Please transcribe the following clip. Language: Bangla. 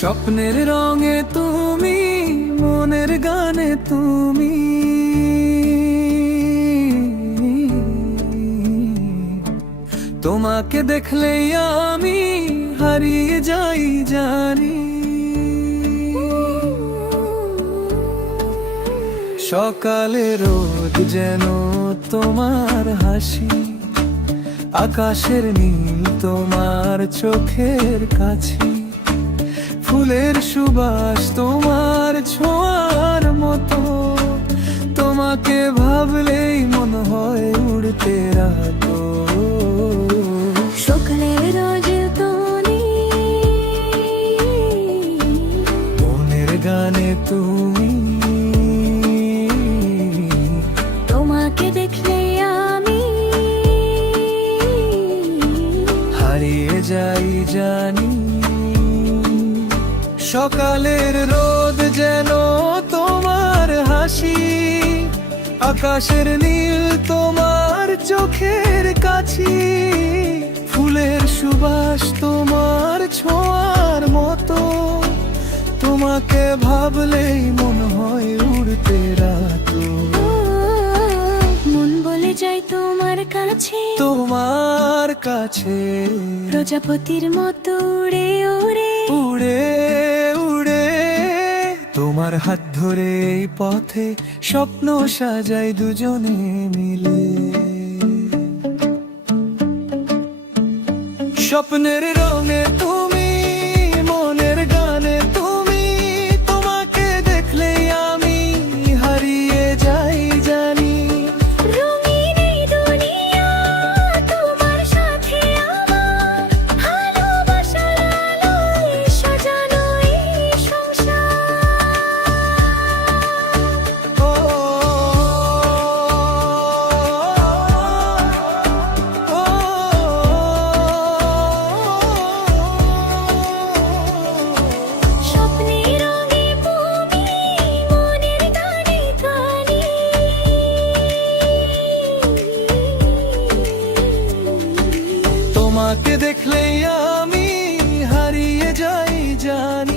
স্বপ্নের রঙে তুমি, মনের গানে তুমি, তোমাকে দেখলেই আমি হারিয়ে যাই জানি। সকালে রোদ যেন তোমার হাসি, আকাশের নীল তোমার চোখের কাছে, ফুলের সুবাস তোমার ছোঁয়ার মতো, তোমাকে ভাবলেই মন হয় উড়তে রাখো। সকালের রোজে তুমি, মনের গানে তুমি, তোমাকে দেখলে আমি হারিয়ে যাই জানি। সকালের রোদ যেন তোমার হাসি, আকাশের নীল তোমার চোখের কাছে, ফুলের সুবাস তোমার ছোঁয়ার মতো, তোমাকে ভাবলেই মন হয় উড়তে রাখো। মন বলে যায় তোমার কাছে, তোমার কাছে প্রজাপতির মতো উড়ে উড়ে উড়ে উড়ে, তোমার হাত ধরে এই পথে স্বপ্ন সাজাই দুজনে মিলে। স্বপ্নের রঙে তুমি, মনের গানে তুমি, তোমাকে দেখলেই আমি হারিয়ে যাই জানি। রঙিন এই দুনিয়া, তোমার সাথে আমার ভালোবাসার আলোয় সাজানো এই সংসার। ও, ও, স্বপ্নের রঙে তুমি, মনের গানে গানি, তোমাকে দেখলেই আমি হারিয়ে যাই জানি।